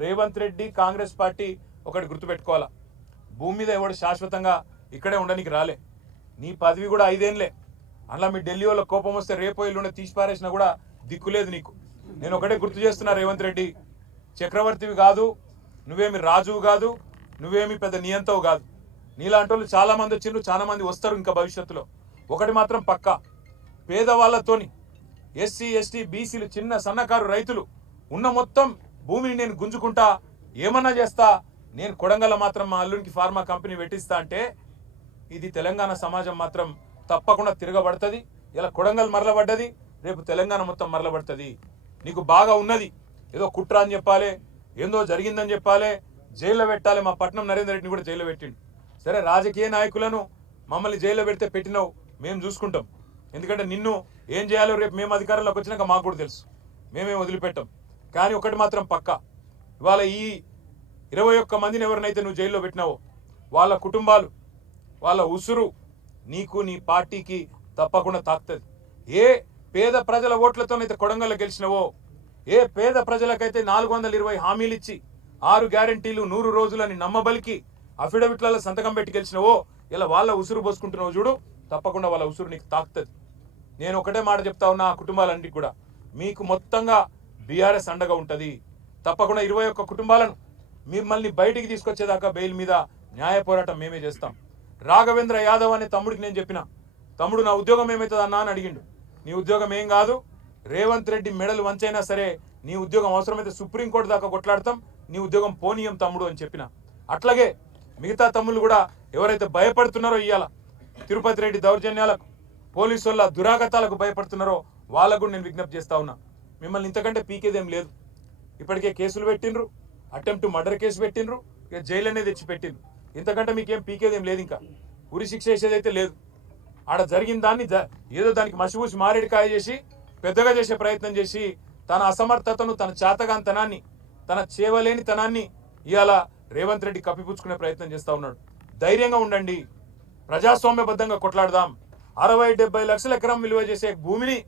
Revanth Reddy Congress party ఒకటి గుర్తుపెట్టుకోవాలా, భూమి మీద ఎవడు శాశ్వతంగా ఇక్కడే ఉండడానికి రాలే. నీ పదవి కూడా 5 ఏళ్ళే. అలా మీ ఢిల్లీ వాళ్ళ కోపం వస్తే రేపో ఎల్లుండే తీసి పారేసినా కూడా దిక్కులేదు నీకు. నేను ఒకటే గుర్తు చేస్తున్నా, రేవంత్ రెడ్డి చక్రవర్తివి కాదు, నువ్వేమి రాజువు కాదు, నువ్వేమి పెద్ద నియంతవు కాదు. నీలాంటి వాళ్ళు చాలా మంది వచ్చిండ్రు, చాలా మంది వస్తారు ఇంకా భవిష్యత్తులో. ఒకటి మాత్రం పక్కా, పేదవాళ్లతోని ఎస్సీ ఎస్టీ బీసీలు చిన్న సన్నకారు రైతులు ఉన్న మొత్తం భూమిని నేను గుంజుకుంటా, ఏమన్నా చేస్తా. నేను కొడంగల్ మాత్రం మా అల్లునికి ఫార్మా కంపెనీ పెట్టిస్తా అంటే ఇది తెలంగాణ సమాజం మాత్రం తప్పకుండా తిరగబడుతుంది. ఇలా కొడంగల్ మరలబడ్డది, రేపు తెలంగాణ మొత్తం మరలబడుతుంది. నీకు బాగా ఉన్నది, ఏదో కుట్ర అని చెప్పాలి, ఏందో జరిగిందని చెప్పాలి, జైల్లో పెట్టాలి. మా పట్నం నరేందర్ రెడ్డిని కూడా జైల్లో పెట్టిండు. సరే, రాజకీయ నాయకులను మమ్మల్ని జైల్లో పెడితే పెట్టినావు, మేము చూసుకుంటాం. ఎందుకంటే నిన్ను ఏం చేయాలో రేపు మేము అధికారంలోకి వచ్చినాక మాకు కూడా తెలుసు, మేమేం వదిలిపెట్టాం. కానీ ఒకటి మాత్రం పక్కా, ఇవాళ ఈ 21 మందిని ఎవరినైతే నువ్వు జైల్లో పెట్టినావో వాళ్ళ కుటుంబాలు, వాళ్ళ ఉసురు నీకు నీ పార్టీకి తప్పకుండా తాకుతుంది. ఏ పేద ప్రజల ఓట్లతోనైతే కొడంగల్లో గెలిచినవో, ఏ పేద ప్రజలకైతే 420 హామీలు ఇచ్చి 6 గ్యారంటీలు 100 రోజులని నమ్మబలికి అఫిడవిట్లలో సంతకం పెట్టి గెలిచినవో, ఇలా వాళ్ళ ఉసురు పోసుకుంటున్నావు చూడు, తప్పకుండా వాళ్ళ ఉసురు నీకు తాకుతుంది. నేను ఒకటే మాట చెప్తా ఉన్నా, ఆ కుటుంబాలన్నిటికీ కూడా మీకు మొత్తంగా బీఆర్ఎస్ అండగా ఉంటుంది. తప్పకుండా 21 కుటుంబాలను మిమ్మల్ని బయటికి తీసుకొచ్చేదాకా బెయిల్ మీద న్యాయ పోరాటం మేమే చేస్తాం. రాఘవేంద్ర యాదవ్ అనే తమ్ముడికి నేను చెప్పిన, తమ్ముడు నా ఉద్యోగం ఏమవుతుంది అన్నా అని అడిగిండు. నీ ఉద్యోగం ఏం కాదు, రేవంత్ రెడ్డి మెడలు వంచైనా సరే నీ ఉద్యోగం అవసరమైతే సుప్రీంకోర్టు దాకా కొట్లాడతాం, నీ ఉద్యోగం పోనీయం తమ్ముడు అని చెప్పిన. అట్లాగే మిగతా తమ్ముళ్ళు కూడా ఎవరైతే భయపడుతున్నారో, ఇవాళ తిరుపతి రెడ్డి దౌర్జన్యాలకు, పోలీసు వాళ్ళ దురాగతాలకు భయపడుతున్నారో వాళ్ళకు నేను విజ్ఞప్తి చేస్తా ఉన్నా, మిమ్మల్ని ఇంతకంటే పీకేదేం లేదు. ఇప్పటికే కేసులు పెట్టిండ్రు, అటెంప్ట్ మర్డర్ కేసు పెట్టిండ్రు, ఇక జైలు అనేది తెచ్చి పెట్టిండ్రు. ఇంతకంటే మీకేం పీకేదేం లేదు, ఇంకా ఉరి శిక్ష వేసేదైతే లేదు. ఆడ జరిగిన దాన్ని ఏదో దానికి మసిపూసి మారేడికాయ చేసి పెద్దగా చేసే ప్రయత్నం చేసి తన అసమర్థతను, తన చేతగాంతనాన్ని, తన చేవలేనితనాన్ని ఇవాళ రేవంత్ రెడ్డి కప్పిపుచ్చుకునే ప్రయత్నం చేస్తూ ఉన్నాడు. ధైర్యంగా ఉండండి, ప్రజాస్వామ్యబద్ధంగా కొట్లాడదాం. 60-70 లక్షల ఎకరం విలువ చేసే భూమిని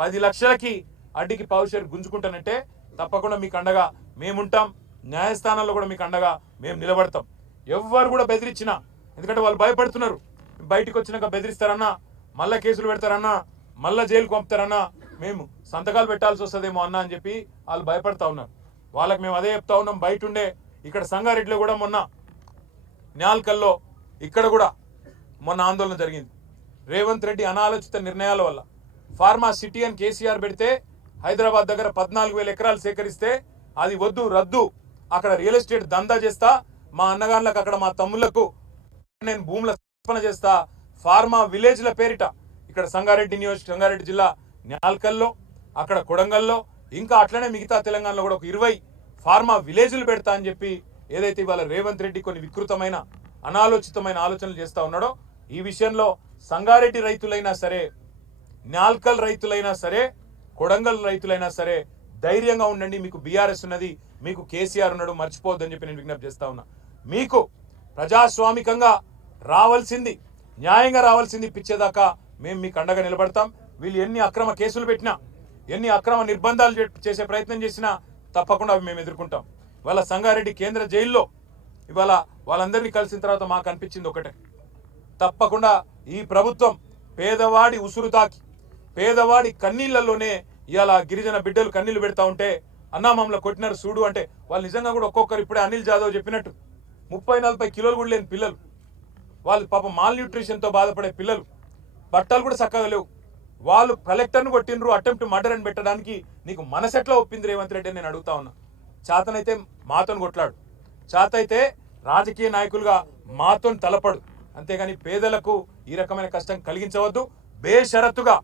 10 లక్షలకి అడ్డికి పావుషేరు గుంజుకుంటానంటే తప్పకుండా మీకు అండగా మేముంటాం. న్యాయస్థానాల్లో కూడా మీకు అండగా మేము నిలబడతాం. ఎవ్వరు కూడా బెదిరించినా, ఎందుకంటే వాళ్ళు భయపడుతున్నారు, బయటకు వచ్చినాక బెదిరిస్తారన్నా, మళ్ళా కేసులు పెడతారన్నా, మళ్ళా జైలుకు పంపుతారన్నా, మేము సంతకాలు పెట్టాల్సి వస్తుందేమో అన్నా అని చెప్పి వాళ్ళు భయపడతా ఉన్నారు. వాళ్ళకి మేము అదే చెప్తా ఉన్నాం. బయట ఉండే ఇక్కడ సంగారెడ్డిలో కూడా మొన్న న్యాల్కల్లో ఇక్కడ కూడా మొన్న ఆందోళన జరిగింది. రేవంత్ రెడ్డి అనాలోచిత నిర్ణయాల వల్ల ఫార్మా సిటీ అని కేసీఆర్ పెడితే హైదరాబాద్ దగ్గర 14,000 ఎకరాలు సేకరిస్తే అది వద్దు, రద్దు, అక్కడ రియల్ ఎస్టేట్ దందా చేస్తా, మా అన్నగాళ్ళకు అక్కడ మా తమ్ముళ్లకు నేను భూముల స్థాపన చేస్తా, ఫార్మా విలేజ్ల పేరిట ఇక్కడ సంగారెడ్డి జిల్లా న్యాల్కల్లో, అక్కడ కొడంగల్లో, ఇంకా అట్లనే మిగతా తెలంగాణలో కూడా ఒక 20 ఫార్మా విలేజ్లు పెడతా అని చెప్పి ఏదైతే ఇవాళ రేవంత్ రెడ్డి కొన్ని వికృతమైన అనాలోచితమైన ఆలోచనలు చేస్తూ ఉన్నాడో, ఈ విషయంలో సంగారెడ్డి రైతులైనా సరే, న్యాల్కల్ రైతులైనా సరే, కొడంగల్ రైతులైనా సరే ధైర్యంగా ఉండండి. మీకు బీఆర్ఎస్ ఉన్నది, మీకు కేసీఆర్ ఉన్నాడు, మర్చిపోవద్దని చెప్పి నేను విజ్ఞప్తి చేస్తా ఉన్నా. మీకు ప్రజాస్వామికంగా రావాల్సింది, న్యాయంగా రావాల్సింది ఇప్పించేదాకా మేము మీకు అండగా నిలబడతాం. వీళ్ళు ఎన్ని అక్రమ కేసులు పెట్టినా, ఎన్ని అక్రమ నిర్బంధాలు చేసే ప్రయత్నం చేసినా తప్పకుండా అవి మేము ఎదుర్కొంటాం. ఇవాళ సంగారెడ్డి కేంద్ర జైల్లో ఇవాళ వాళ్ళందరినీ కలిసిన తర్వాత మాకు అనిపించింది ఒకటే, తప్పకుండా ఈ ప్రభుత్వం పేదవాడి ఉసురు తాకి, పేదవాడి కన్నీళ్లలోనే ఇవాళ గిరిజన బిడ్డలు కన్నీళ్లు పెడతా ఉంటే అన్నా మమ్మల్ని కొట్టినారు చూడు అంటే, వాళ్ళు నిజంగా కూడా ఒక్కొక్కరు ఇప్పుడే అనిల్ జాదవ్ చెప్పినట్టు 30-40 కిలోలు కూడా లేని పిల్లలు, వాళ్ళు పాపం మాల్ న్యూట్రిషన్తో బాధపడే పిల్లలు, బట్టలు కూడా చక్కగా లేవు. వాళ్ళు కలెక్టర్ను కొట్టినరు, అటెంప్ట్ మర్డర్ అని పెట్టడానికి నీకు మనసెట్లా ఒప్పింది రేవంత్ రెడ్డి అని నేను అడుగుతా ఉన్నా. చేతనైతే మాతో కొట్లాడు, చేతైతే రాజకీయ నాయకులుగా మాతో తలపడు, అంతేగాని పేదలకు ఈ రకమైన కష్టం కలిగించవద్దు. బేషరతుగా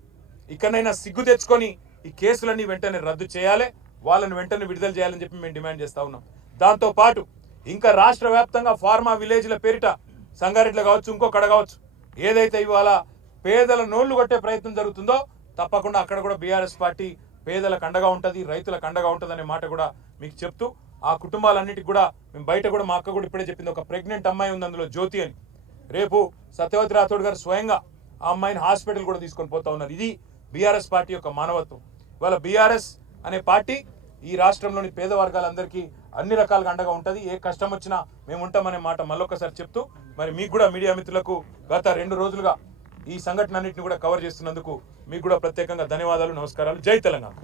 ఇక్కడైనా సిగ్గు తెచ్చుకొని ఈ కేసులన్నీ వెంటనే రద్దు చేయాలి, వాళ్ళని వెంటనే విడుదల చేయాలని చెప్పి మేము డిమాండ్ చేస్తా ఉన్నాం. దాంతోపాటు ఇంకా రాష్ట్ర వ్యాప్తంగా ఫార్మా విలేజ్ల పేరిట సంగారెడ్డిలో కావచ్చు, ఇంకొకడ కావచ్చు, ఏదైతే ఇవాళ పేదల నోళ్లు కొట్టే ప్రయత్నం జరుగుతుందో తప్పకుండా అక్కడ కూడా బీఆర్ఎస్ పార్టీ పేదలకు అండగా ఉంటుంది, రైతులకు అండగా ఉంటుంది అనే మాట కూడా మీకు చెప్తూ, ఆ కుటుంబాలన్నిటికి కూడా మేము బయట కూడా మా అక్క కూడా ఇప్పుడే చెప్పింది, ఒక ప్రెగ్నెంట్ అమ్మాయి ఉంది అందులో జ్యోతి అని. రేపు సత్యవతి రాథోడ్ గారు స్వయంగా ఆ అమ్మాయిని హాస్పిటల్ కూడా తీసుకొని పోతా ఉన్నారు. ఇది బీఆర్ఎస్ పార్టీ యొక్క మానవత్వం. ఇవాళ బీఆర్ఎస్ అనే పార్టీ ఈ రాష్ట్రంలోని పేద వర్గాలందరికీ అన్ని రకాలుగా అండగా ఉంటుంది. ఏ కష్టం వచ్చినా మేము ఉంటామనే మాట మళ్ళొకసారి చెప్తూ మరి మీకు కూడా మీడియా మిత్రులకు గత 2 రోజులుగా ఈ సంఘటన అన్నింటిని కూడా కవర్ చేస్తున్నందుకు మీకు కూడా ప్రత్యేకంగా ధన్యవాదాలు, నమస్కారాలు. జై తెలంగాణ.